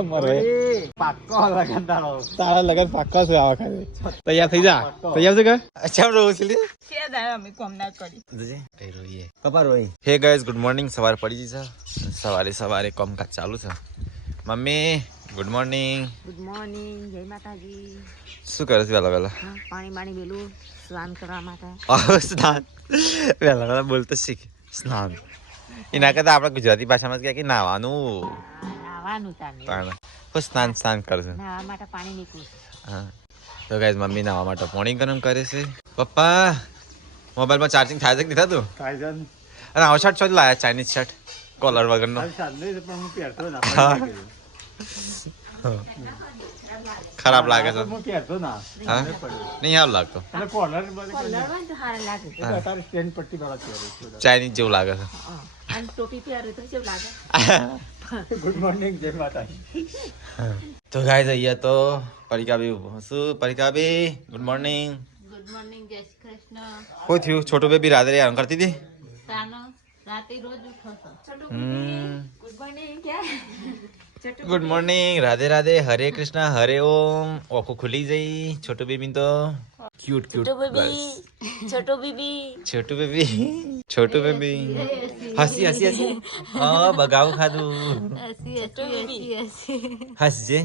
પાક્કો લગન તારા લગન પાક્કા છે આ વખતે તૈયાર થઈ જા તૈયાર છે કે અચ્છા રોજ લે પપ્પા રોઈ હે ગાઈસ ગુડ મોર્નિંગ સવાર પડી છે સવારે કામકાજ ચાલુ છે મમ્મી ગુડ મોર્નિંગ જય માતાજી શું કરે છે વેલા પાણી વેલું સ્નાન કરવા માટે સ્નાન વેલા બોલતો શીખ સ્નાન એના કરતા આપણે ગુજરાતી ભાષામાં કહે કે નાવાનું સ્નાન કરશે નાવા માટે પાણી નીકળું હા તો ગાઈસ મમ્મી નાવા માટે પાણી ગરમ કરે છે પપ્પા મોબાઈલમાં ચાર્જિંગ થાય છે કે નહીં થતું અને આવો શર્ટ શું લાયા ચાઇનીઝ શર્ટ કોલર વગરનો ખરાબ લાગે છે હા નહીં સારું લાગતો ચાઇનીઝ જેવું લાગે છે ટોપી પહેરે તો કેવું લાગે ગુડ મોર્નિંગ જય માતાજી તો ગાઈસ અહીંયા તો પરિકાબી શું પરિકાબી ગુડ મોર્નિંગ જય શ્રી કૃષ્ણ શું થયું છોટું બેબી રાત્રે આરામ કરતી હતી રાતે રોજ ઉઠો છો good morning good morning Radhe Radhe હરે કૃષ્ણ હરે ઓમ ઓખો ખુલી જઈ છોટું બેબી તો ક્યુટ છોટું બેબી હસી બગાવું ખાધું હસજે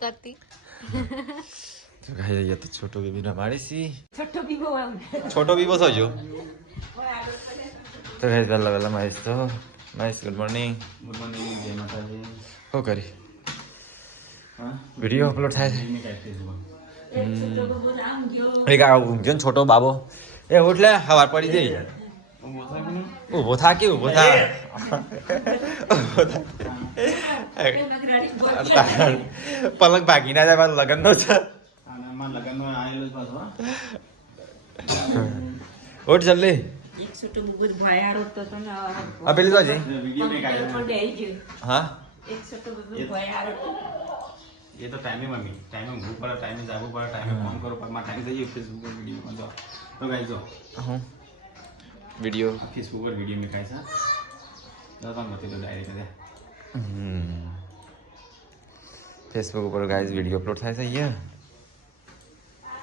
કરતી તો ગાઈસ તો છોટો બેબી રમાડી સી છોટો બીબો સોજો તો ગાઈસ વેલા મહેશ ગુડ મોર્નિંગ જય માતાજી હો કરી વિડીયો અપલોડ થાય છે એક ઊંઘજો ને છોટો બાબો એ ઉઠલે સવાર પડી જઈ ઉભો થા પલંગ ભાગી ના જાય લગન નો છે ઉઠ જલ્દી પેલી તો હા ये तो टाइम है मम्मी टाइम में भूख पड़ा टाइम में जागू पड़ा टाइम में काम करो पर मां टाइम से फेसबुक पर वीडियो में तो गाइस जो વિડીયો फेसबुक पर वीडियो में कैसा दादा मत तो डायरेक्ट दे ફેસબુક ઉપર ગાઈસ વિડીયો અપલોડ થાય છે અહીંયા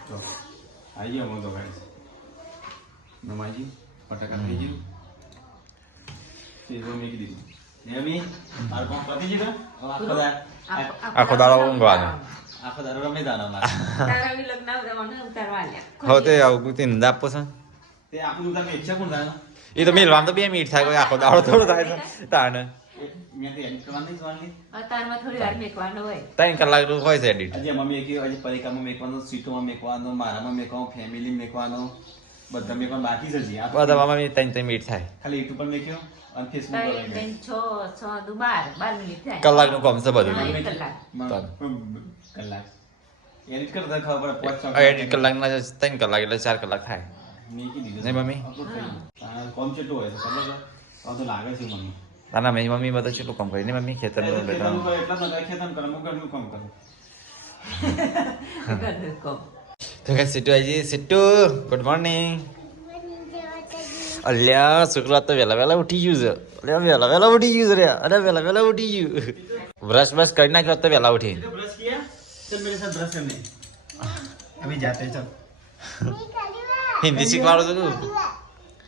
तो आइए हम तो गाइस नमाजी पटाखा दीजिए फेसबुक में की दीजिए नेमी और कौन करती जी का આખો દાડો ઊંઘવાનો આખો દાડો રમે જાના હવે તે આવું તે નિંદા આપો છે તે આપણું તમે ઈચ્છા કોણ જાના એ તો મેલવામ તો 2 મિનિટ થાય કોઈ આખો દાડો થોડો થાય છે તાને મેં તે એડિટ કરવાની જોવાની અતારમાં થોડી વાર મેકવાનો હોય 3 કલાક નું હોય છે એડિટ આજે મમ્મી કે આજે પરિકામાં મેકવાનો સીટોમાં મેકવાનો મારામાં મેકવાનો ફેમિલી મેકવાનો બધા મેકવાનો બાકી છે જી આ બધા મમ્મી 3 મિનિટ થાય ખાલી યુટ્યુબ પર મેક્યો અને ફેસબુક પર મેક્યો 12 મિનિટ થાય કલાક નું કામ છે બધું કલાક એડિટ કરતા ખબર પડે 5 એડિટ કલાક ના 3 કલાક એટલે 4 કલાક થાય મેકી દીધું નહીં મમ્મી કોમ ચેટો હોય તો ખબર છે તો લાગે છે મમ્મી તાના મમ્મી બધા કેટલું કામ કરી ને મમ્મી ખેતર નું બેટા એટલા બધા ખેતર કરે હું ઘરનું કામ કરું તો ગાઈસ સિટ્ટુ આજી સિટ્ટુ ગુડ મોર્નિંગ અલ્યા શુક્રવાર તો વેલા ઉઠી ગયું છે અલ્યા વેલા ઉઠી ગયું છે રે અરે વેલા ઉઠી ગયું બ્રશ કરી નાખ્યો તો વેલા ઉઠી ब्रश किया चल मेरे साथ ब्रश करने अभी जाते हैं चल હિન્દી શીખવાડો તો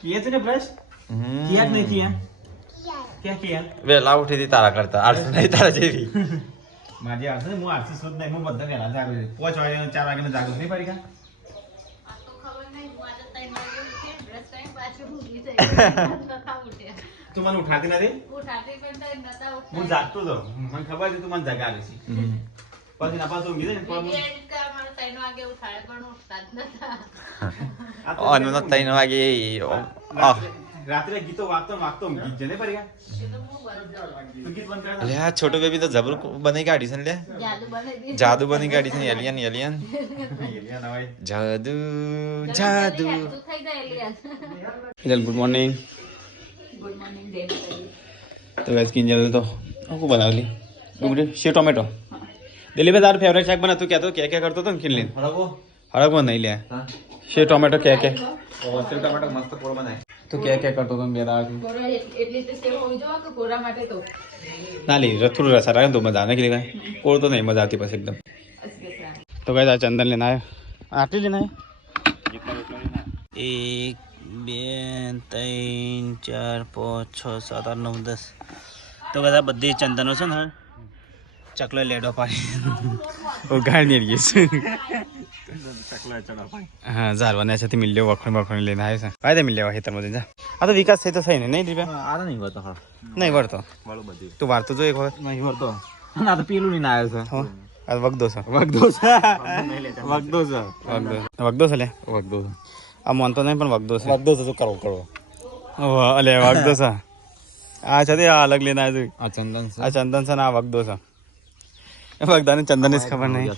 किए तूने ब्रश किया कि नहीं किया क्या किया વેલા ઉઠી હતી તારા કરતા આળસ નહીં તારા જેવી माझी आरसे હું આરસે શોધ નહીં હું બધા વેલા જાગું છું 5 વાગે 4 વાગે જાગું નહીં પડી કા તું મને ઉઠાતી નથી હું જાગતો હતો મને ખબર છે તું મને જગાડે છે પછી ના પાછું ઊંઘી જાય અનુ 3 વાગે રાત્રે ગીતો વાગતો ઊંઘી જને પડી કા ગીત બંધ કર લે આ છોટો બેબી તો જબરું બની કાઢી છે ને લે જાદુ બની કાઢી છે એલિયન એલિયન હવે જાદુ ગુડ મોર્નિંગ ગુડ મોર્નિંગ જય માતાજી તો गाइस किंजल तो आपको बना ली डुंगरी से टोमेटो दिल्ली में तार फेवरेट शाक बना तू क्या करतो तो खिल्ली हड़क वो नहीं लिया से टोमेटो क्या और से टोमेटो मस्त पोड़ बनाए તો કે કરતો તો બે દાડાથી કોરા એટલી તો સેવ હોવી જોઈએ કે કોરા માટે તો ના લી થોડું રસા રાખે તો મજા આવે કે કાંઈ કોળ તો નહીં મજા આવતી પછી એકદમ તો કઈ આ ચંદન લેના આવ્યો આટલી લેના આવ્યો 1 2 3 4 5 6 7 8 9 10 તો કદાચ બધી ચંદનો છે ને ચકલો લેડો પાડી ઉગાડી ગઈ છે હા ઝારવાના છે મિલ્યો વખણ લઈને આવે છે કાયદે મિલ્યો ખેતરમાં જા આ તો વિકાસ થઈ તો થઈ ને નહીં દીપા આ નહીં વળતો નહીં વળતો તું વારતો જો એક વખત નહીં વળતો ના તો પેલું નહીં આવ્યો છે આ વગદો છે લે વગદો આ મનતો નહીં પણ વગદો છે તો કરો અલે વગદો છે આ છે આ અલગ લઈને આવ્યો આ ચંદન છે ને આ વગદો છે વગદાને ચંદન જ ખબર નહીં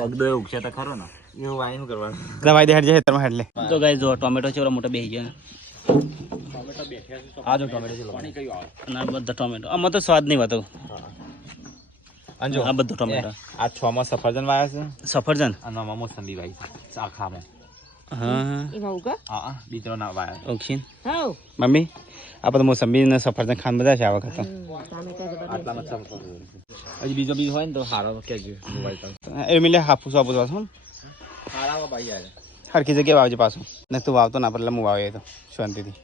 વગદો ઉગશે તો ખરો ને એવું વાય શું કરવાનું દવાઈ દે હેડ જે હેતરમાં હેડ લે તો ગાઈસ જો ટોમેટો છે ઓલા મોટા બેહી ગયા ટોમેટો બેઠ્યા છે આ જો ટોમેટો છે પાણી કયું આવે ના બધા ટોમેટો આમાં તો સ્વાદ નહીં વાતો અંજો આ બધું ટોમેટો આ 6 માં સફરજન વાયા છે સફરજન અને આમાં મોસંબી વાઈ છે આખામાં હા એમાં ઉગા હા બીજો ના વાયા ઓકે હા મમ્મી આ બધું મોસંબી ને સફરજન ખાન બધા છે આ વખત હજી બીજો હોય ને તો હારો કેજો એ મિલે હાફૂસ આપો પાછું હરખી જગ્યાએ વાવજે પાછું ને તું વાવતો ના એટલે હું વાવે તો શાંતિથી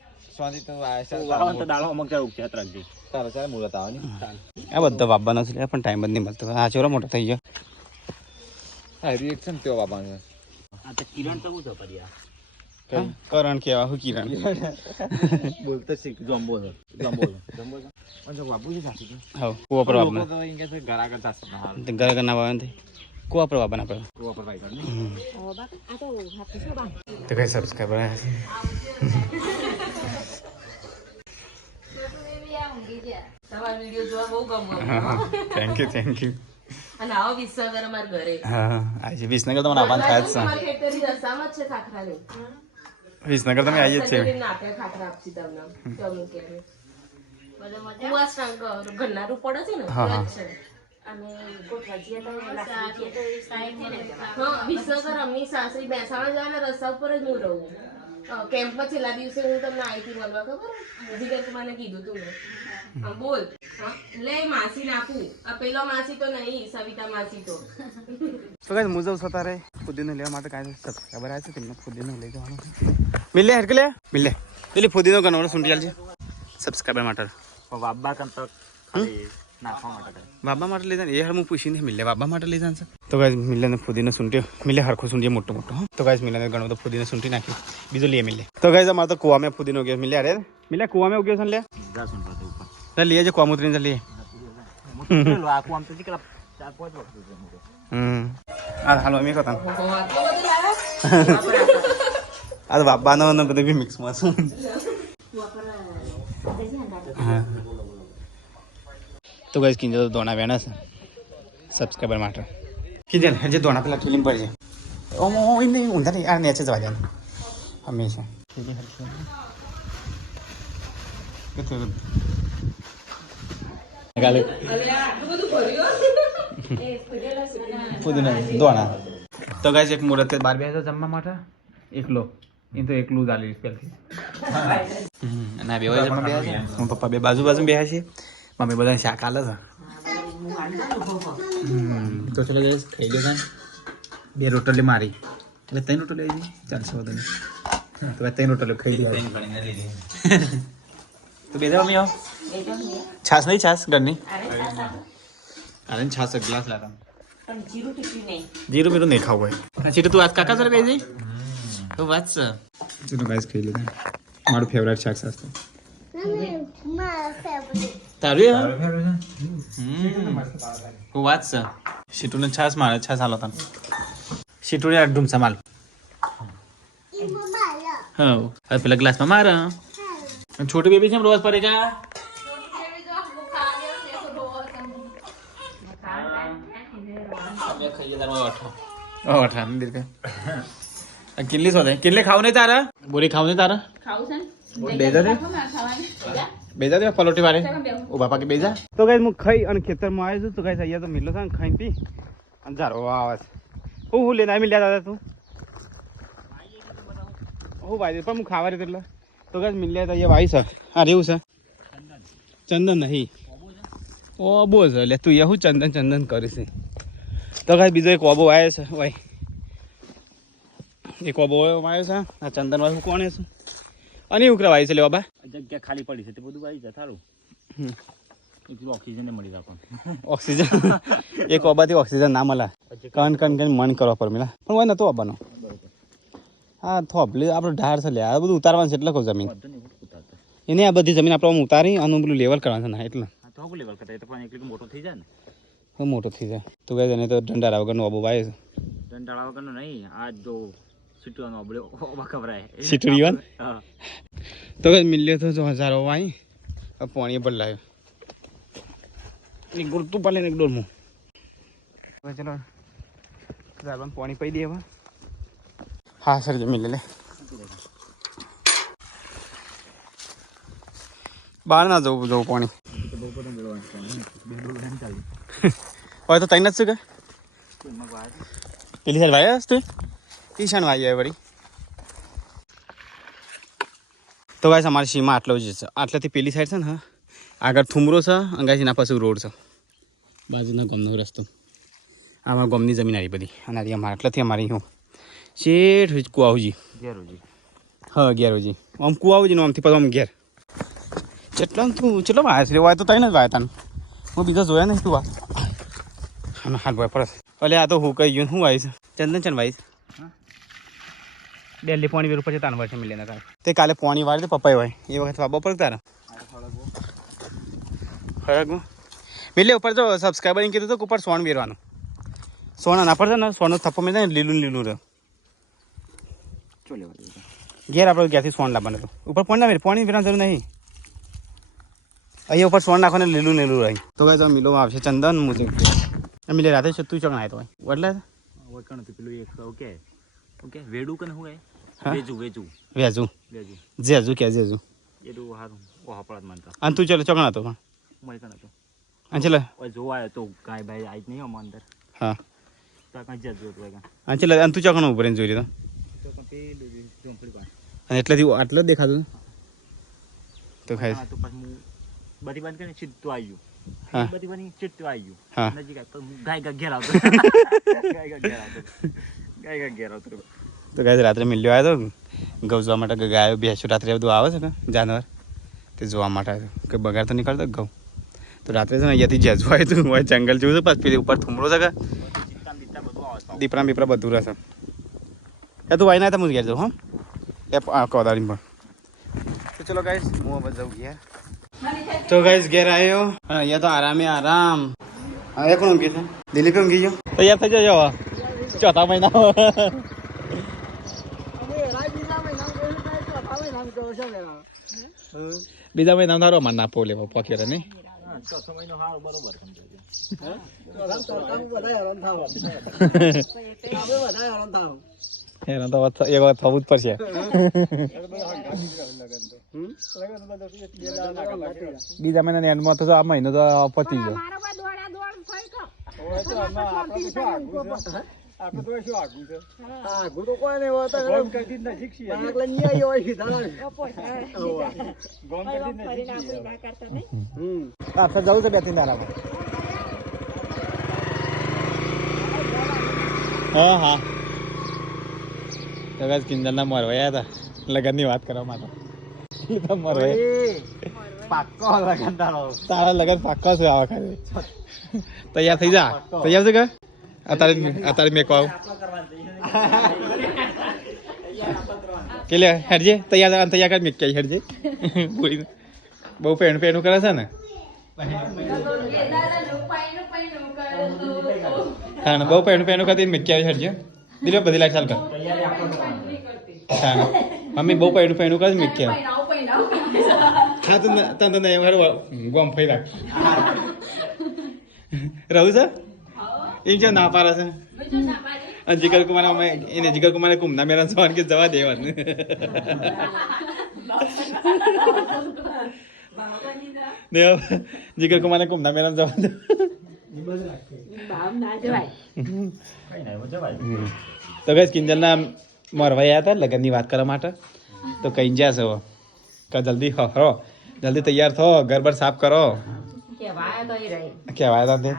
આ બધા વાવવાનો છે પણ ટાઈમ જ નહીં મળતો આ ચોરો મોટો થઈ ગયો રિએક્શન તેઓ વાવવાનું કિરણ તો શું કરણ કેવા હું કિરણ બોલતો શીખ જમ્બો હા કુવા પર વાપના ઘર ઘર ના વાવે કુવા પર વાપના આપણે કુવા પર વાઈ તો કઈ સબસ્ક્રાઈબર તમારો વિડિયો જોવા બહુ ગમે થેન્ક યુ અને આવો વિસનગર અમાર ઘરે હા આજે વિસનગર તો મને આવવાનું થાય જ છે અમાર ખેતરી રસામાં જ છે ખાખરાની વિસનગર તમે આવીએ જ છે નાટે ખાખરા આપસી તમને તમે કે બધો મજા કુવા સંગ ઘરના રૂ પડે છે ને હા અને ગોઠવાજીયા તો લાખી તો સાઈડ મને હા વિસનગર અમની સાસરી બેસાણા જવાના રસ્તા ઉપર જ હું રહું કેમ્પમાં છેલ્લા દિવસે હું તમને આઈથી મળવા ખબર જીગર મને કીધું તું મેં બોલ લે માસી નાખું આ પેલો માસી તો નહીં સવિતા માસી તો કઈ મુજબ સતા રે ફુદીનો લેવા માટે કાંઈ ખબર આવે છે તમને ફુદીનો લઈ જવાનું મિલે હેડ કે મિલે પેલી ફુદીનો ગણવાનો સુંટિયાલ છે સબસ્ક્રાઈબર માટે વાબા કંતો બાબા માટે લઈ જાય એ હું પૂછીને મિલે બાબા માટે લઈ જાય તો ગાય મિલે ને ફુદીનો સુંટ્યો મિલે હરખો સુંટીએ મોટો તો ગાય મિલે ઘણો બધો ફુદીનો સુંટી નાખ્યો બીજો લઈએ મિલે તો ગાય અમારે તો કુવામાં ફુદીનો ઉગ્યો મિલે અરે મિલે કુવામાં ઉગ્યો છે લે લઈએ જે કુવા ઉતરીને લઈએ હા હાલો અમે કહતા આ બાબાનો બધું બી મિક્સમાં છું હા તો ગાઈસ કિંજલ દોણા વેણા છે સબસ્ક્રાઈબર માટે કિંજલ હજી દોણા પેલા ફિલ્મ પર છે ઓ નહીં ઊંધા નહીં આ નેચે જવા દેવાનું હંમેશા દોણા તો ગાઈસ એક મુહૂર્ત બાર બેસો જમવા માટે એકલો એ તો એકલું જ આલી પહેલથી ના બે જમવા બે હું પપ્પા બે બાજુ બેહ્યા છે મમ્મી બધા શાક આલે છે તો ચલો ગેસ ખાઈ લે કાન બે રોટલી મારી એટલે 3 રોટલી આવી ચાલશે બધાને તો 3 રોટલી ખાઈ લે તો બે મમ્મી આવો છાસ નહીં છાસ ઘરની અરે છાસ એક ગ્લાસ લાતા પણ જીરું ટીપી નહીં જીરું મીરું નહીં ખાવું હોય સીધું તું આજ કાકા સર કહી દઈ તો વાત છે ચલો ગાઈસ ખાઈ લે મારું ફેવરેટ શાક સાસ તો તારું હું વાત છે સીટુને છાસ મારે છાસ હાલો તને સીટુને અડધું સમાલ હા હવે પેલા ગ્લાસમાં મારા છોટી બેબી છે રોજ પડે કા કેટલી શોધે કેટલે ખાવ નહીં તારા બોરી ખાવ નહીં તારા બેજા દે પલોટી વાળે ઓ બાપા કે બેજા તો ગાઈસ હું ખાઈ અને ખેતરમાં આવ્યો છું તો ગાઈસ અહીંયા તો મિલો છે ખાઈ પી અને જારો આવે છે હું લેના મિલ્યા દાદા તું હું ભાઈ પણ હું ખાવા રીતે એટલે તો કઈ મિલ્યા તો એ વાઈ છે હા રેવું છે ચંદન નહીં ઓબો છે એટલે તું એવું ચંદન કરીશ તો કઈ બીજો એક ઓબો આવ્યો છે ભાઈ એક ઓબો આવ્યો છે આ ચંદન વાળું કોણ છે અને ઉકરા વાય છે લે બાબા જગ્યા ખાલી પડી છે તે બધું આવી જાય સારું એટલું ઓક્સિજન મળી રાખો ઓક્સિજન એક ઓબાથી ઓક્સિજન ના મળે કણ મન કરવા પર મિલા પણ હોય નતો ઓબાનો હા થોપલી આપણો ઢાળ છે લે આ બધું ઉતારવાનું છે એટલે કહું જમીન એને આ બધી જમીન આપણે ઉતારી અને પેલું લેવલ કરવાનું છે ના એટલે તો લેવલ કરતા તો પણ એટલું મોટો થઈ જાય ને મોટો થઈ જાય તો કહે એને તો દંડારા વગરનો ઓબો વાય છે દંડાળા વગરનો નહીં આ જો સીટવાનો ઓબા ખબરાય સીટડી વાન હા તો કઈ મિલ્યો તો જો હજારો વાય પાણી બદલાયો એક ગુરતું પાલે ને એક ડોલમું ચલો સાહેબ પાણી પી દે હવે હા સર જમી લે બહાર ના જવું પાણી હવે તો તૈન જ શું કે પેલી સાઈડ ભાઈ તું ઈશાન ભાઈ આવે વળી તો ગાઈસ અમારી સીમા આટલો જ છે આટલાથી પેલી સાઈડ છે ને હા આગળ થુમરો છે અંગાથી ના પાછું રોડ છે બાજુના ગામનો રસ્તો આમાં ગામની જમીન આવી બધી અને અમારે આટલાથી અમારી હું શેઠ કુવાઉજી હા ઘેરોજી આમ કુવાઉજી આમથી પાછું આમ ઘેર જેટલા તું ચેટલો વાય છે વાય તો તઈને જ વાય તાને હું બીજા જોયા નહીં તું વાત અને હાલ ભાઈ પરસ અલે આ તો હું કહી ગયું શું વાય છે ચંદન વાય ડેલી પાણી વેરું પછી તાન વર્ષે મિલે તારે તે કાલે પાણી વાળી તો પપ્પાએ હોય એ વખત વાબો પડે તારા ખરાક મિલે ઉપર જો સબસ્ક્રાઈબરિંગ કીધું તો ઉપર સોન વેરવાનું સોના ના પડશે ને સોનો થપ્પો મેં ને લીલું રહે ઘેર આપણે ક્યાંથી સોન લાવવાનું હતું ઉપર પાણી વેરવાનું જરૂર નહીં અહીંયા ઉપર સોન નાખો ને લીલું રહે તો કઈ તો મિલો આવશે ચંદન મુજબ મિલે રાતે તું ચોક ના તો એટલે ઓળખાણ હતું પેલું એક ઓકે ઓકે વેડું કને હું વેજું જેજુ કે જેજુ એટલું સારું ઓહાપળા જ માનતા અને તું ચલો ચોકણા હતો પણ મળી કણ હતો અને ચલો જોવા આવ્યો તો ગાય ભાઈ આવી જ નહીં આમાં અંદર હા તો કાંઈ જ જોતું હોય અને ચલો અને તું ચોકણા ઉપર જોઈ રહ્યો અને એટલેથી આટલો જ દેખાતું તો ખાઈ તો પછી બધી બંધ કરીને સીધું આવી હા બધી બની સીધું આવી હા ગયું નજીક ગાય ઘેર આવતો ગાય ઘેર આવતો તો ગાય રાત્રે મિલ્યો આવ્યો તો ઘઉં જોવા માટે ગાયો ભેંસો રાત્રે બધું આવે છે ને જાનવર તે જોવા માટે આવ્યો કે બગાડ તો નીકળતો ઘઉં તો રાત્રે છે ને અહીંયાથી જેજવા આવ્યું હતું જંગલ જોયું છે પાછું પેલી ઉપર થુમરો છે કે દીપડા બીપડા બધું રહેશે એ તું વાઈ ના તો હું ઘેર જાઉં હા એ કોદાળી પર તો ચલો ગાઈસ હું હવે જાઉં ઘેર તો ગાઈસ ઘેર આવ્યો અહીંયા તો આરામ હા એ કોણ ઊંઘી છે દિલીપ ઊંઘી ગયો તૈયાર થઈ જજો ચોથા મહિના બીજા મહિના તારો માન ના પોલે પક્યો ને ચોથો મહિનો હાવ બરોબર સમજાય હેરાન તો એક વાર થવું જ પડશે બીજા મહિનાની એન્ડમાં તો આ મહિનો તો પતી ગયો જવું છે બે ત્રણ દાડામાં હા તો બસ કિંજલના મરવાયા હતા લગનની વાત કરવા માટે પાક્કો લગન તારા લગન પાક્કો છે આ વખતે તૈયાર થઈ જા તૈયાર છે કે અત્યારે મેં કહું કે લે હેડજે તૈયાર કર મેં ક્યાં હેડજે બહુ પેણું કરે છે ને હા બહુ પેણું કરતી મેં ક્યાં હેડજે દિલો બધી લાઈટ ચાલ કર હા મમ્મી બહુ પેણું કરે મેં ક્યાં હા તો તને નહીં ખરું ગોમ ફરી રાખ રહું છે એમ છે ના પાડે છે અને જીગર કુમાર એને જીગર કુમારે કુમના મેરા સવાન કે જવા દેવાનું જીગર કુમારે કુમના મેરા જવા દે તો કઈ કિંજલના મરવાયા હતા લગ્નની વાત કરવા માટે તો કઈ જ્યાં છે કે જલ્દી હરો જલ્દી તૈયાર થો ઘર બર સાફ કરો કહેવાય તો એ રહી કહેવાય તા તે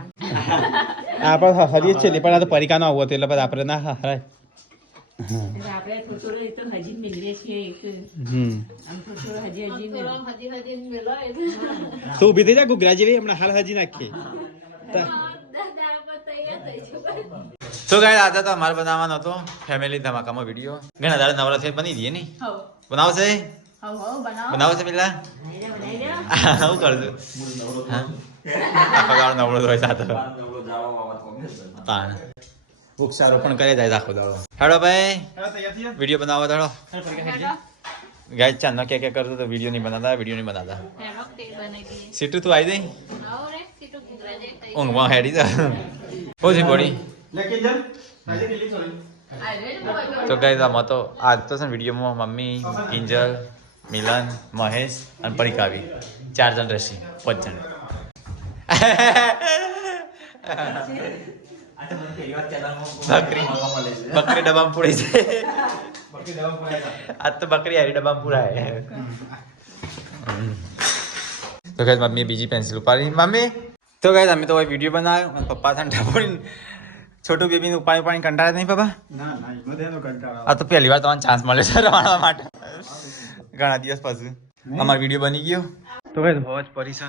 આપણે હરીએ જ છે પણ આ તો પરીક્ષા નો આવો હતો એટલે પછી આપણે ના હરાય આપણે થોડું તો હજી મિલરે છીએ આમ થોડું હજી તું ઊભી થઈ જા ગુગરા જેવી હમણાં હાલ હજી નાખીએ તો ગાઈસ આજે તો અમારે બનાવવાનો હતો ફેમિલી ધમાકામાં વિડીયો ઘણા દાડા નવરાત્રી બની દઈએ ને બનાવશે બનાવશે પેલા હું કરજો હા નવરો હોય સાથે તાણ વૃક્ષારોપણ કરે જાય આખો દાડો હેડો ભાઈ વિડીયો બનાવો દાડો ગાઈસ ચાંદ કે કરતો તો વિડીયો નહીં બનાતા સીટુ તું આવી જઈ ઊંઘમાં હેડી જા હો છે બોડી તો ગાઈસ આમાં તો આજ તો છે ને વિડીયોમાં મમ્મી કિંજલ મિલન મહેશ અને પરિકાવી 4 જણ રહેશે 5 જણ બકરી ડબ્બામાં પૂરી છે આજ તો બકરી હારી ડબ્બામાં પૂરાય તો ગાઈસ મમ્મી બીજી પેન્સિલ ઉપાડી મમ્મી તો ગાઈસ અમે તો વિડીયો બનાવ્યો અને પપ્પા થાય ઠાકોરી છોટું બેબી ને ઉપાડી કંટાળે નહીં પપ્પા આ તો પહેલી વાર તમને ચાન્સ મળે છે રમાડવા માટે ઘણા દિવસ પછી અમારો વિડીયો બની ગયો તો ગાઈસ બહુ જ પડી છે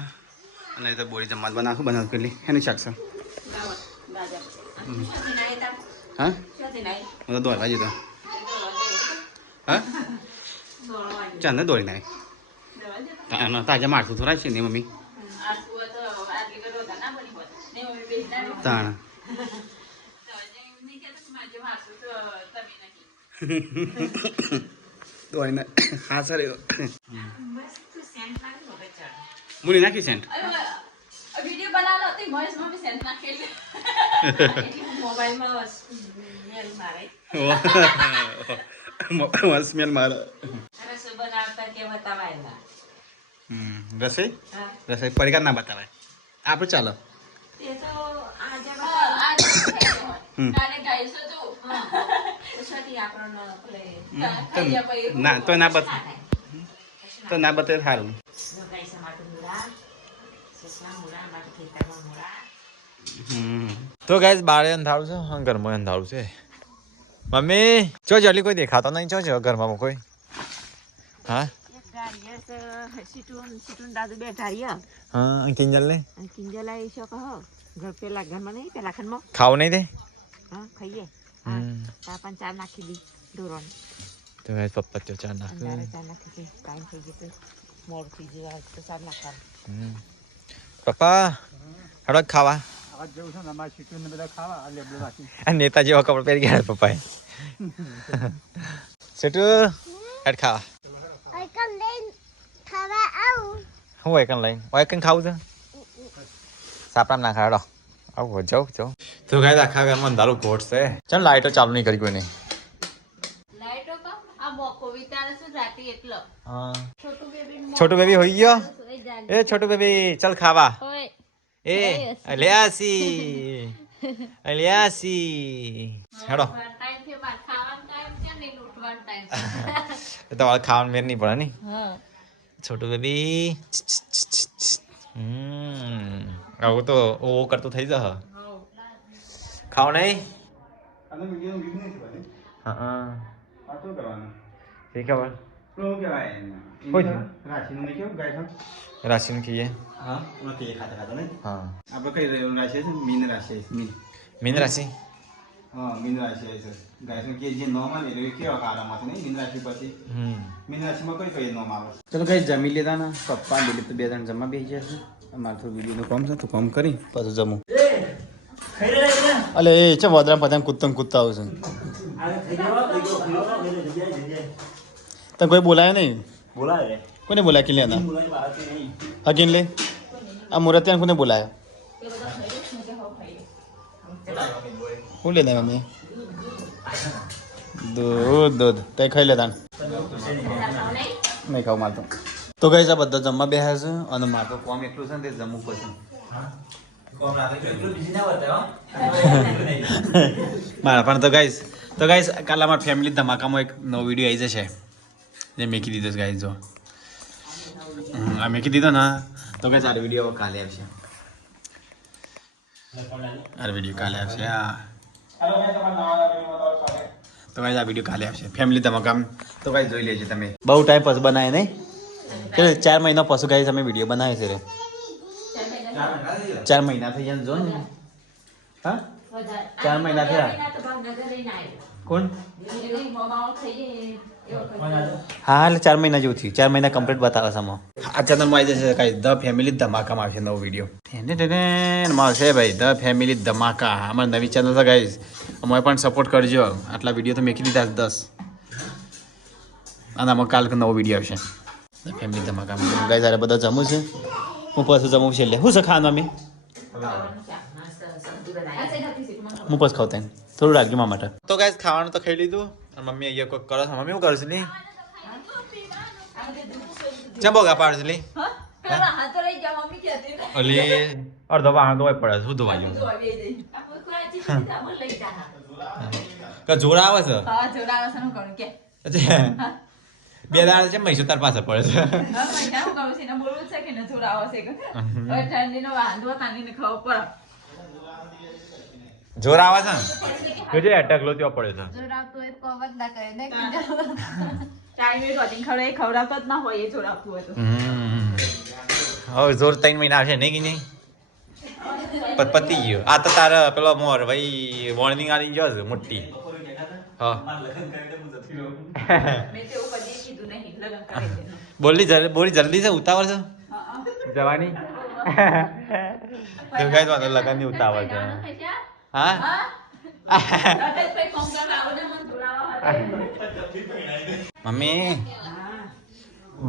અને તો બોરી જમાત બનાવ પેલી એની શાક છે હા હું તો દોડવા જતો હા ચાલ ને દોડી નાખ તાજા મારતું થોડા છે ને મમ્મી તાણ દોડીને હા સર મુની નાખી સેન્ટ વિડિયો બનાવલો તે વોઇસ માં બી સેન્ટ નાખેલી મોબાઈલમાં સ્મેલ મારે મોબાઈલમાં સ્મેલ મારે રસોઈ બનાવતા કે બતાવાયલા રસોઈ રસોઈ પરિકાર ના બતાવાય આપણે ચાલો તે તો આજે બતાવ કાલે ગાઈસો તો સ્વાતી આપણો પ્લે ના તો ના બતા તો ના બતાવે સારું ગાઈસા માટે મુરા સસલા મુરા માટે ખેતરમાં મુરા તો ગાઈસ બારે અંધારું છે અને ઘરમાં અંધારું છે મમ્મી ચો જલ્દી કોઈ દેખાતો નહીં ચો ઘરમાં કોઈ હા સીટુન દાદુ બેઠા રહ્યા હા કિંજલ ને કિંજલ આવી છો કહો ઘર પેલા ઘરમાં નહીં પેલા ખંડમાં ખાવ નહીં દે હા ખાઈએ હા પણ ચાર નાખી દી ઢોરણ તો ગાઈસ પપ્પા તો ચાર નાખ ચાર નાખી દે ટાઈમ થઈ ગયો મોડ થઈ જાય તો ચાર નાખવાનું પપ્પા હડો ખાવા નેતા જેવા કપડા પહેરી ગયા પપ્પાએ સેટુ હેડ ખાવા હું વાયકન લઈને વાયકન ખાવું છે સાપરામ ના ખાડો આવું જાઉં તો ગાય આખા ઘરમાં અંધારું ઘોટ છે ચાલ લાઈટો ચાલુ નહીં કરી કોઈ નહીં લાઈટો કા આ બોકો વિતારે છે રાતી એટલો હા છોટું બેબી છોટું બેબી હોઈ ગયો એ છોટું બેબી ચાલ ખાવા ઓય એ અલિયાસી હેડો ટાઈમ થી બાર ખાવાનો ટાઈમ છે ને ઉઠવાનો ટાઈમ તો ખાવાનું મેર નહીં પડે નહીં હા છોટું બેબી આવું તો ઓ કરતું થઈ જા ખાવ નહીં હા ઠીક है રાશિનું કહીએ હા આપણે કઈ રાશિ છે મીન રાશિ મીન રાશિ હા મીન રાશિ છે ગાયસન કે જે નોમ આવે એ કેવા કારામાં છે મીન રાશિ પછી મીન રાશિમાં કઈ નોમ આવે ચલો ગાઈસ જમી લીધા ના પપ્પા દિલીપ તો બે જણ જમવા બેસી ગયા છે અમારે થોડું વિડીયોનું કામ છે તો કામ કરી પાછું જમું અલે એ છે વદરા પતંગ કૂદતા આવશે તને કોઈ બોલાય નહીં બોલાવે કોને બોલાય કે લેના હકીન લે આ મુરતિયાન કોને બોલાય હું લેના મમ્મી દૂધ તે ખાઈ લેતા નહીં ખાવ મારતો તો ગઈ આ બધા જમવા બેહ્યા છે અને મારે તો કોમ એટલું છે ને તે જમવું પડશે મારા પણ તો ગાઈસ કાલે અમારા ફેમિલી ધમાકામાં એક નવો વિડીયો આવી જશે જે મેકી દીધો છે ગાઈસ જો મેં કીધી તો ના તો કે તારી વિડીયો કાલે આવશે આ વિડીયો કાલે આવશે તો ગાઈસ આ વિડીયો કાલે આવશે ફેમિલી ધમાકામ તો ગાઈસ જોઈ લેજો તમે બહુ ટાઈમ પછી બનાવે નહીં કે 4 મહિના પછી ગાઈસ અમે વિડીયો બનાવે છે રે 4 મહિના થઈ ગયા જો ને હા 4 મહિના થયા કોણ હા એટલે 4 મહિના જેવું થયું 4 મહિના કમ્પ્લીટ બતાવે છે આમાં આ ચેનલમાં આવી જશે કાંઈ ધ ફેમિલી ધમાકામાં આવશે નવો વિડીયો આવશે ભાઈ ધ ફેમિલી ધમાકા અમારી નવી ચેનલ છે ગાઈઝ અમારે પણ સપોર્ટ કરજો આટલા વિડીયો તો મેકી દીધા 10 અને આમાં કાલ નવો વિડીયો આવશે ધ ફેમિલી ધમાકામાં ગાઈઝ અરે બધા જમવું છે હું પછી જમવું છે એટલે શું છે ખાવાનું અમે હું પછી ખાવ તને થોડું રાખજો મારા માટે તો ગાઈઝ ખાવાનું તો ખાઈ લીધું અને મમ્મી અહીંયા કોઈ કરો મમ્મી શું કરું છું લી ચંબોગા પાડું છું લી ઓલી અડધો વાહન ધોવાય પડે શું ધોવા જેવું જોડા આવે છે બે દાડા છે મહીસો તાર પાસે પડે છે જોર આવે છે જોજે ટકલો ત્યાં પડે છે હવે જોર 3 મહિના આવશે નહીં કે નહીં પતી ગયો આ તો તારે પેલો મોર ભાઈ વોર્નિંગ આવી ગયો છે મોટી હા બોલી જલ્દી છે ઉતાવળ છે જવાની તો કઈ વાંધો લગન ની ઉતાવળ છે હા મમ્મી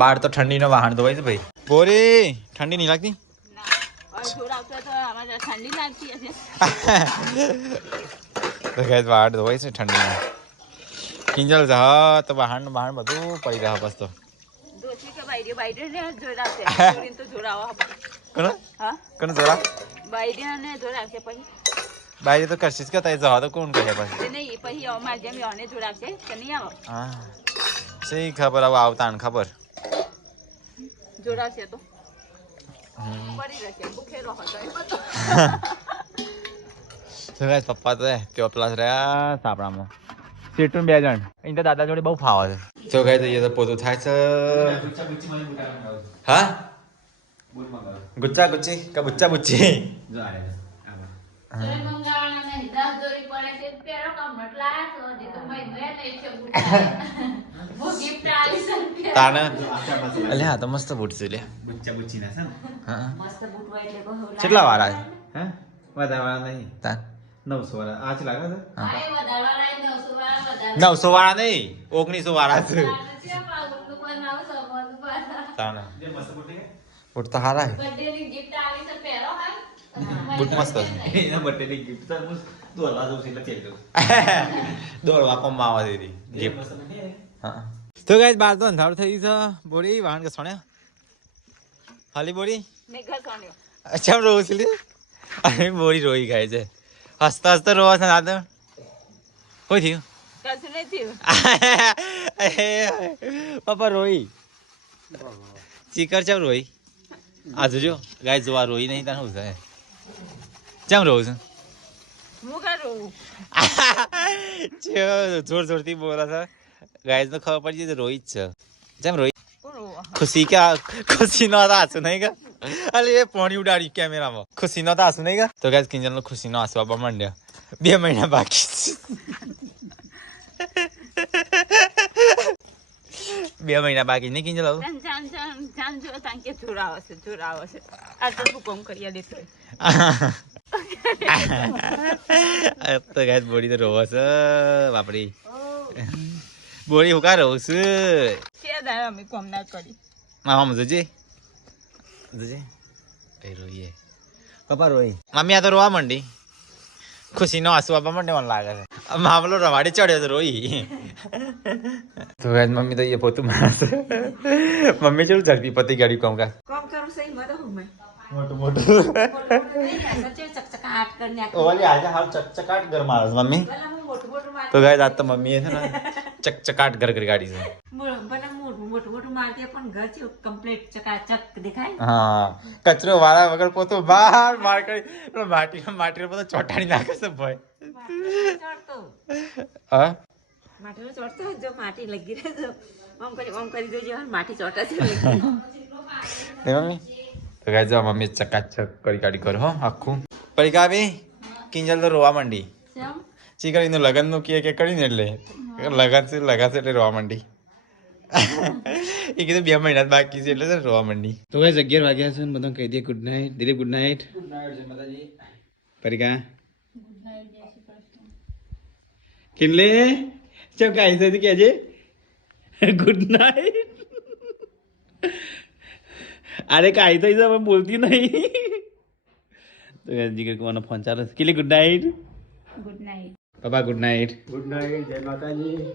બાર તો ઠંડી નો વાહન ધોવાય છે ભાઈ બોરી ઠંડી નહીં લાગતી તો કઈ વાહન ધોવાય છે ઠંડીમાં કિંજલ છે હા તો વાહન બધું પડી રહ્યા બસ તો કોણ જોડા બાઈ તો કરશીશ કે તઈ જવા તો કોણ કહે પછી હા સહી ખબર હવે આવતા ને ખબર જોડાશે તો પપ્પા તો તે પ્લસ રહ્યા સાપડામાં સીટું 2 જણ અહીં તો દાદા જોડે બહુ ફાવે છે તો કઈ તો પોતું થાય છે હા ગુચ્ચા ગુચ્ચી કે બુચ્ચા બુચ્ચી તાને અલે હા તો મસ્ત બૂટ છે લે બુચ્ચા બુચ્ચી ના છે હા મસ્ત બૂટ હોય એટલે કેટલા વાળા છે હે વધારે વાળા નહીં તા 900 વાળા આ છે લાગે છે હા વધારે વાળા 900 વાળા નહીં 1900 વાળા છે તાને મસ્ત બૂટ છે બૂટ તો હારા છે બર્થડે ની ગિફ્ટ આવી છે પહેરો હા બૂટ મસ્ત છે એના બર્થડે ની ગિફ્ટ તો દોરવા દઉં છે એટલે ચેક દઉં દોરવા કોમમાં આવે દીધી ગિફ્ટ હા તો ગાઈસ બાર તો અંધારું થઈ ગયું છે બોરી વાહન કે સોણ્યા હાલી બોરી મેં ઘર સોણ્યો અચ્છા રોવું છે અરે બોરી રોઈ ગાય છે હસતા હસતા રોવા છે ના તો કોઈ થયું કશું નહીં થયું પપ્પા રોઈ ચીકર ચમ રોઈ આ જોજો ગાય જોવા રોઈ નહીં તને શું છે ચમ રોવું છે હું કા રોવું જોર જોરથી બોલા છે ગાય તો ખબર પડી જાય રોઈ જ છે જેમ રોઈ કોણ રોવા ખુશી નો આંસુ નહીં કા અરે એ પાણી ઉડાડી કેમેરામાં ખુશી નો આંસુ નહીં કા તો ગાય કિંજલ નો ખુશી નો આંસુ આવવા માંડ્યો 2 મહિના બાકી છે 2 મહિના બાકી નહીં કિંજલ આવું જાન જો તાંકે જોરાવશે આ તો હું કોમ કરી દેતો તો ગાય બોડી તો રોવા છે બાપડી બોડી હું કા રહું છું છે દાડા અમે કોમ ના કરી મામા જોજે એ રોઈએ પપ્પા રોઈ મમ્મી આ તો રોવા માંડી ખુશીનો આંસુ આવવા માંડે મને લાગે છે મામલો રવાડી ચડ્યો તો રોઈ તો ગાય મમ્મી તો એ પોતું માણસ મમ્મી ચેવું ઝડપી પતી ગાડી કામ કોમ કરું બનાવું સહી મત હું મેં મોટું મોટું ચકચકાટ કરીને ઓલી આજે હાલ ચકચકાટ ઘર મારે મમ્મી ભલા હું મોટું મોટું માર તો ગાય આજ તો મમ્મીએ છે ને ચકચકાટ ઘર કરી કાઢી છે ભલા મોટું મોટું મારતી પણ ઘર છે કમ્પ્લીટ ચકાચક દેખાય હા કચરો વાળા વગર પોતો બહાર માર કરી માટી બધો ચોટાડી નાખે છે ભાઈ ચડતો હા માટીનો ચોટતો હોય જો માટી લગી રહે જો ઓમ કરી દેજો માટી ચોટે છે એ મમ્મી તો ગાય જો મમ્મી ચકાચક કરી કાઢી કરો હો આખું પડી બી કિંજલ તો રોવા માંડી ચીકડીનું લગનનું કે કરીને એટલે લગાશે એટલે રોવા માંડી એ કીધું 2 મહિના જ બાકી છે એટલે રોવા માંડી તો ગાઈસ 11 વાગ્યા છે ને બધા કહી દે good night Dilip good night પરિકા કિનલે ચમ કાઈ થતી કે છે ગુડ નાઇટ અરે કાઈ થઈ છે બોલતી નહીં તો જીગર કોનો ફોન ચાલે કિલે ગુડ નાઇટ ગુડ નાઇટ બાબા ગુડ નાઇટ ગુડ નાઇટ જય માતાજી